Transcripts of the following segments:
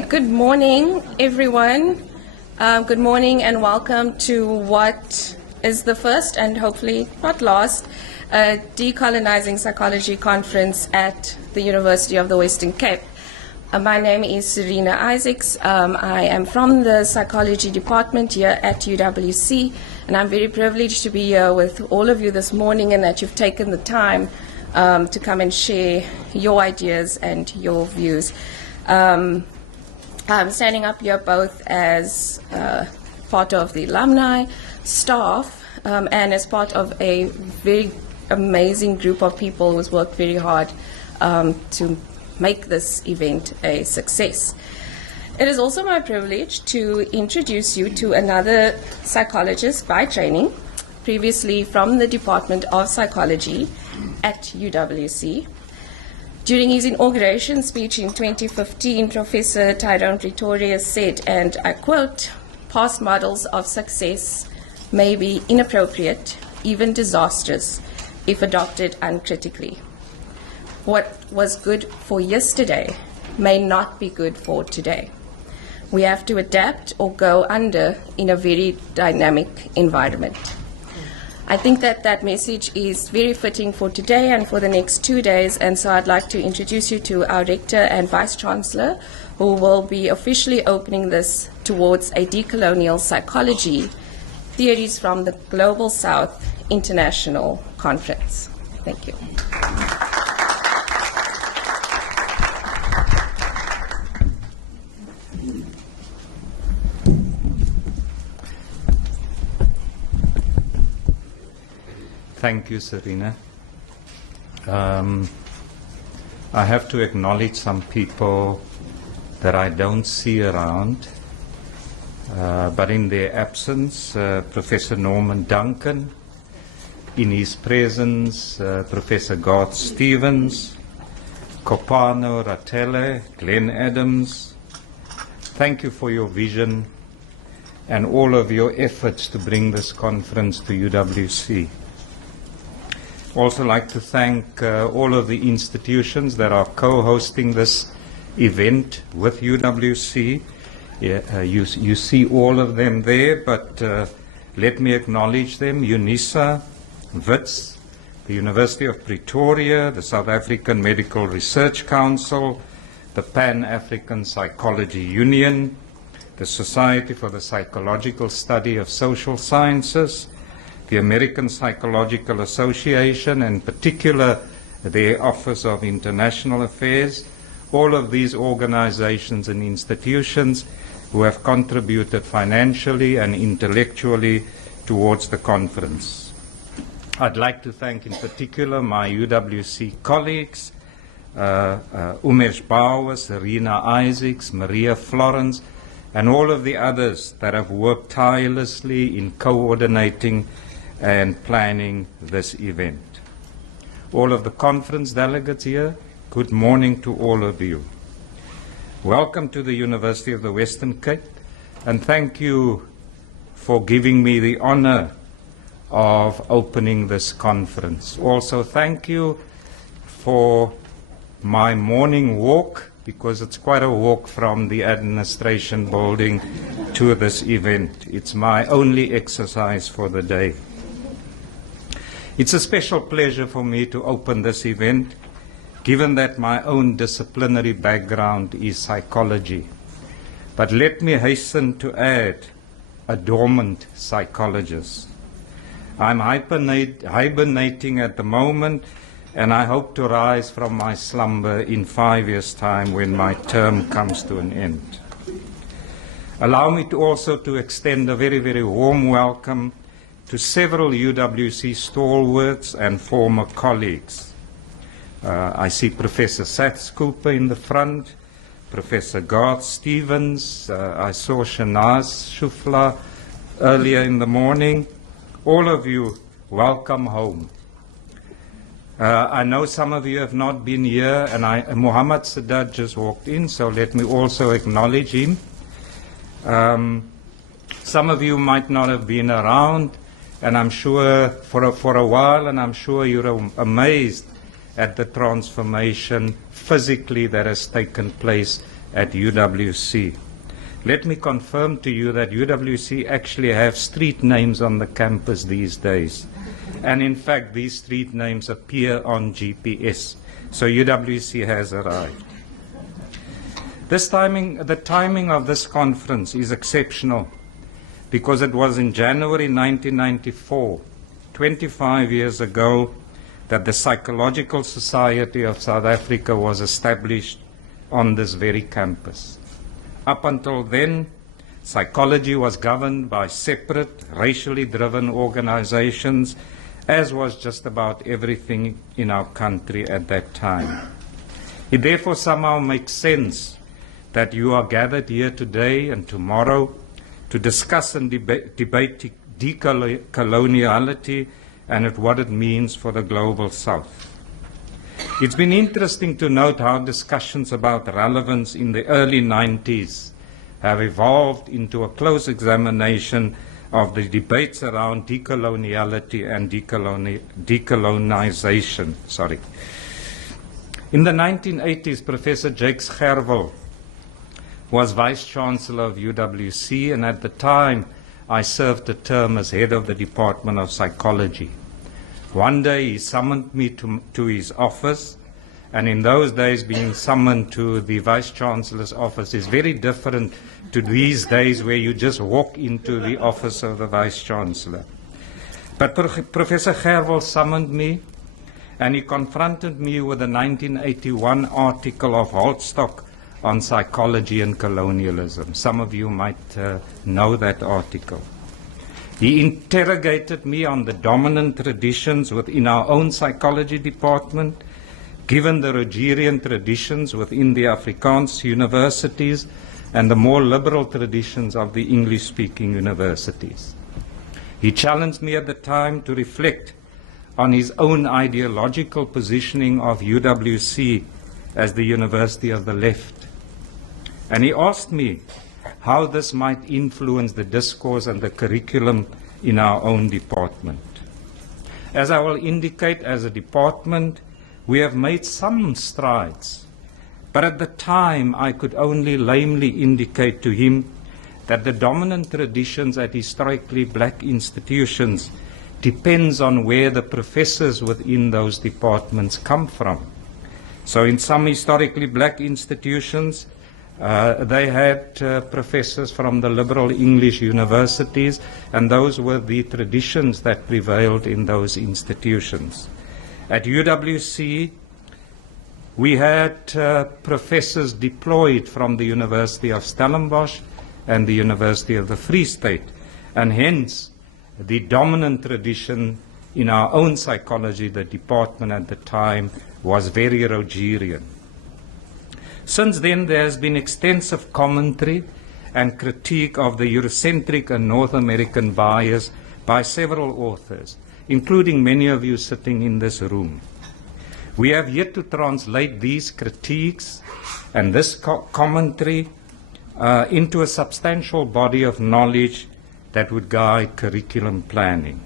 Good morning, everyone. Good morning and welcome to what is the first and hopefully not last Decolonizing Psychology Conference at the University of the Western Cape. My name is Serena Isaacs. I am from the Psychology Department here at UWC, and I'm very privileged to be here with all of you this morning and that you've taken the time to come and share your ideas and your views. I'm standing up here both as part of the alumni, staff, and as part of a very amazing group of people who's worked very hard to make this event a success. It is also my privilege to introduce you to another psychologist by training, previously from the Department of Psychology at UWC. During his inauguration speech in 2015, Professor Tyrone Pretorius said, and I quote, "Past models of success may be inappropriate, even disastrous, if adopted uncritically. What was good for yesterday may not be good for today. We have to adapt or go under in a very dynamic environment." I think that that message is very fitting for today and for the next 2 days, and so I'd like to introduce you to our Rector and Vice-Chancellor, who will be officially opening this towards a decolonial psychology, theories from the Global South International Conference. Thank you. Thank you, Serena. I have to acknowledge some people that I don't see around, but in their absence, Professor Norman Duncan, in his presence, Professor Garth Stevens, Kopano Ratele, Glenn Adams. Thank you for your vision and all of your efforts to bring this conference to UWC. Also like to thank all of the institutions that are co-hosting this event with UWC. You see all of them there, but let me acknowledge them: UNISA, WITS, the University of Pretoria, the South African Medical Research Council, the Pan-African Psychology Union, the Society for the Psychological Study of Social Sciences, the American Psychological Association, and in particular their Office of International Affairs, all of these organizations and institutions who have contributed financially and intellectually towards the conference. I'd like to thank in particular my UWC colleagues, Umesh Bauer, Serena Isaacs, Maria Florence, and all of the others that have worked tirelessly in coordinating and planning this event. All of the conference delegates here, good morning to all of you. Welcome to the University of the Western Cape, and thank you for giving me the honor of opening this conference. Also, thank you for my morning walk, because it's quite a walk from the administration building to this event. It's my only exercise for the day. It's a special pleasure for me to open this event, given that my own disciplinary background is psychology. But let me hasten to add, a dormant psychologist. I'm hibernating at the moment, and I hope to rise from my slumber in 5 years' time when my term comes to an end. Allow me to also to extend a very, very warm welcome to several UWC stalwarts and former colleagues. I see Professor Sats Cooper in the front, Professor Garth Stevens, I saw Shanaz Shufla earlier in the morning. All of you, welcome home. I know some of you have not been here, and Muhammad Sadat just walked in, so let me also acknowledge him. Some of you might not have been around, and I'm sure for a while, and I'm sure you're amazed at the transformation physically that has taken place at UWC. Let me confirm to you that UWC actually have street names on the campus these days. And in fact, these street names appear on GPS. So UWC has arrived. The timing of this conference is exceptional because it was in January 1994, 25 years ago, that the Psychological Society of South Africa was established on this very campus. Up until then, psychology was governed by separate, racially driven organizations, as was just about everything in our country at that time. It therefore somehow makes sense that you are gathered here today and tomorrow to discuss and debate decoloniality and what it means for the global South. It's been interesting to note how discussions about relevance in the early 90s have evolved into a close examination of the debates around decoloniality and decolonization. In the 1980s, Professor Jakes Gerwel was Vice-Chancellor of UWC, and at the time I served a term as head of the Department of Psychology. One day he summoned me to his office, and in those days being summoned to the Vice-Chancellor's office is very different to these days where you just walk into the office of the Vice-Chancellor. But Professor Gerwel summoned me, and he confronted me with a 1981 article of Holtstock on psychology and colonialism. Some of you might know that article. He interrogated me on the dominant traditions within our own psychology department, given the Rogerian traditions within the Afrikaans universities and the more liberal traditions of the English-speaking universities. He challenged me at the time to reflect on his own ideological positioning of UWC as the University of the Left. And he asked me how this might influence the discourse and the curriculum in our own department. As I will indicate, as a department, we have made some strides, but at the time I could only lamely indicate to him that the dominant traditions at historically black institutions depends on where the professors within those departments come from. So in some historically black institutions, they had professors from the liberal English universities, and those were the traditions that prevailed in those institutions. At UWC, we had professors deployed from the University of Stellenbosch and the University of the Free State, and hence the dominant tradition in our own psychology, the department at the time, was very Rogerian. Since then, there has been extensive commentary and critique of the Eurocentric and North American bias by several authors, including many of you sitting in this room. We have yet to translate these critiques and this commentary into a substantial body of knowledge that would guide curriculum planning.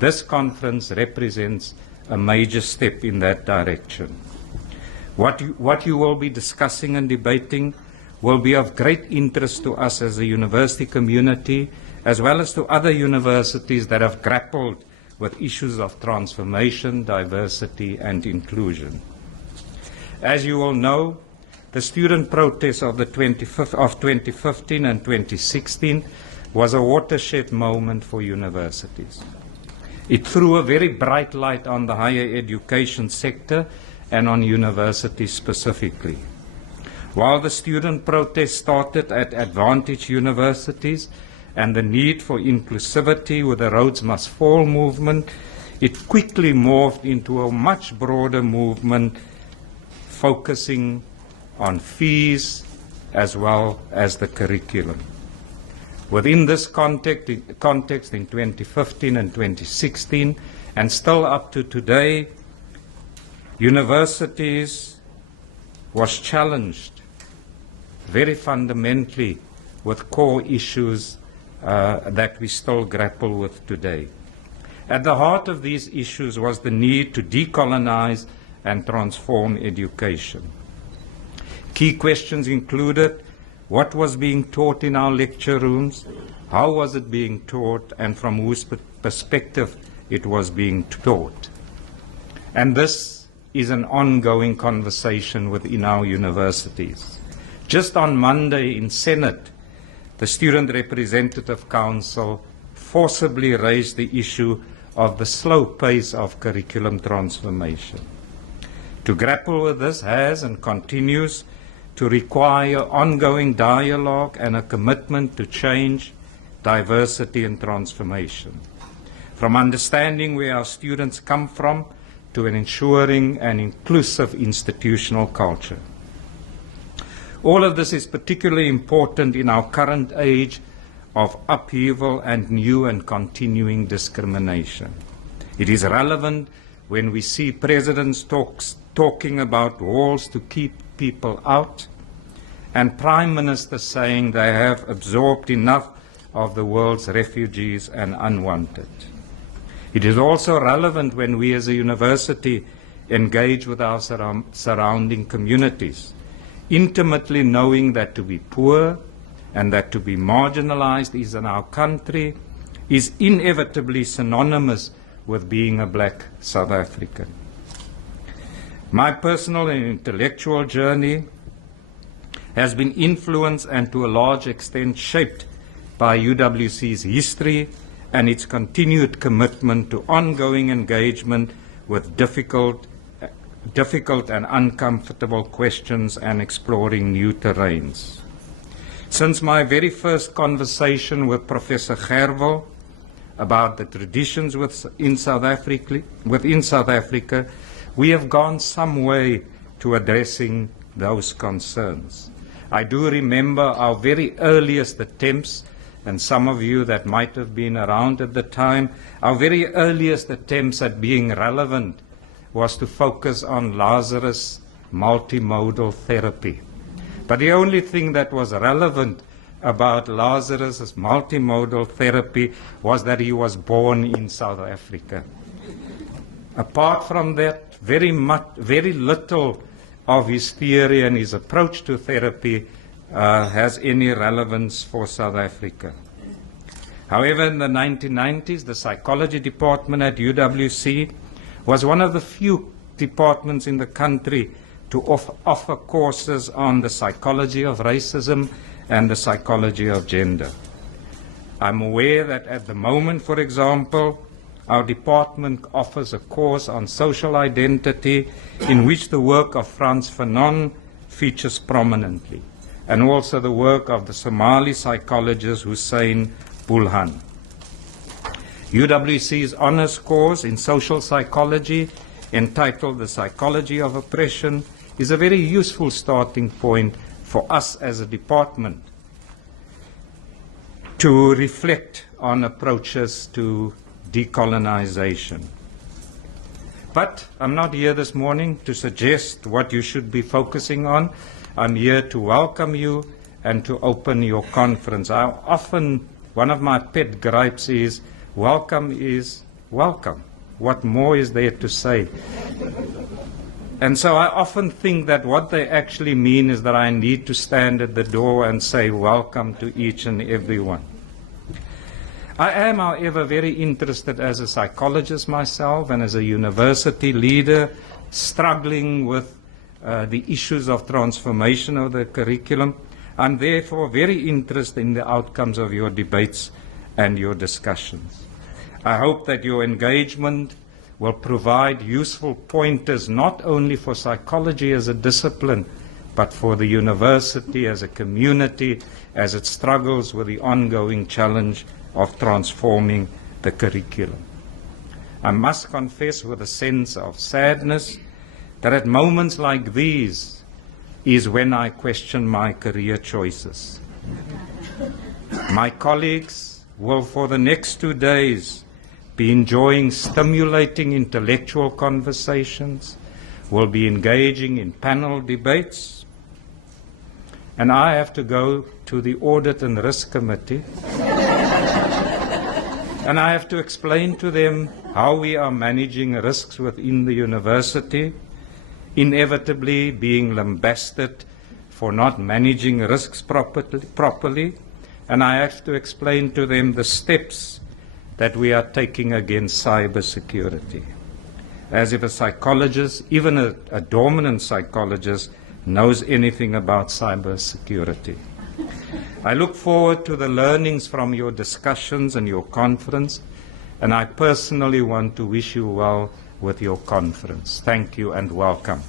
This conference represents a major step in that direction. What you will be discussing and debating will be of great interest to us as a university community, as well as to other universities that have grappled with issues of transformation, diversity, and inclusion. As you all know, the student protests of 2015 and 2016 was a watershed moment for universities. It threw a very bright light on the higher education sector and on universities specifically. While the student protest started at advantaged universities and the need for inclusivity with the Rhodes Must Fall movement, it quickly morphed into a much broader movement focusing on fees as well as the curriculum. Within this context in 2015 and 2016, and still up to today, universities was challenged very fundamentally with core issues that we still grapple with today. At the heart of these issues was the need to decolonize and transform education. Key questions included what was being taught in our lecture rooms, how was it being taught, and from whose perspective it was being taught. And this is an ongoing conversation within our universities. Just on Monday in Senate, the Student Representative Council forcibly raised the issue of the slow pace of curriculum transformation. To grapple with this has and continues to require ongoing dialogue and a commitment to change, diversity and transformation. From understanding where our students come from to ensuring an inclusive institutional culture. All of this is particularly important in our current age of upheaval and new and continuing discrimination. It is relevant when we see presidents talking about walls to keep people out, and prime ministers saying they have absorbed enough of the world's refugees and unwanted. It is also relevant when we as a university engage with our surrounding communities, intimately knowing that to be poor and that to be marginalized is in our country is inevitably synonymous with being a black South African. My personal and intellectual journey has been influenced and to a large extent shaped by UWC's history and its continued commitment to ongoing engagement with difficult and uncomfortable questions and exploring new terrains. Since my very first conversation with Professor Gerwel about the traditions within South Africa, we have gone some way to addressing those concerns. I do remember our very earliest attempts, and some of you that might have been around at the time, our very earliest attempts at being relevant was to focus on Lazarus multimodal therapy. But the only thing that was relevant about Lazarus' multimodal therapy was that he was born in South Africa. Apart from that, very little of his theory and his approach to therapy has any relevance for South Africa. However, in the 1990s, the psychology department at UWC was one of the few departments in the country to offer courses on the psychology of racism and the psychology of gender. I'm aware that at the moment, for example, our department offers a course on social identity in which the work of Frantz Fanon features prominently, and also the work of the Somali psychologist Hussein Bulhan. UWC's honors course in social psychology, entitled The Psychology of Oppression, is a very useful starting point for us as a department to reflect on approaches to decolonization. But I'm not here this morning to suggest what you should be focusing on. I'm here to welcome you and to open your conference. One of my pet gripes is welcome. What more is there to say? And so I often think that what they actually mean is that I need to stand at the door and say welcome to each and every one. I am, however, very interested as a psychologist myself and as a university leader struggling with the issues of transformation of the curriculum. I'm therefore very interested in the outcomes of your debates and your discussions. I hope that your engagement will provide useful pointers not only for psychology as a discipline, but for the university as a community as it struggles with the ongoing challenge of transforming the curriculum. I must confess with a sense of sadness that at moments like these is when I question my career choices. My colleagues will for the next 2 days be enjoying stimulating intellectual conversations, will be engaging in panel debates, and I have to go to the Audit and Risk Committee and I have to explain to them how we are managing risks within the university, inevitably being lambasted for not managing risks properly, and I have to explain to them the steps that we are taking against cybersecurity. As if a psychologist, even a dominant psychologist, knows anything about cybersecurity. I look forward to the learnings from your discussions and your conference, and I personally want to wish you well with your conference. Thank you and welcome.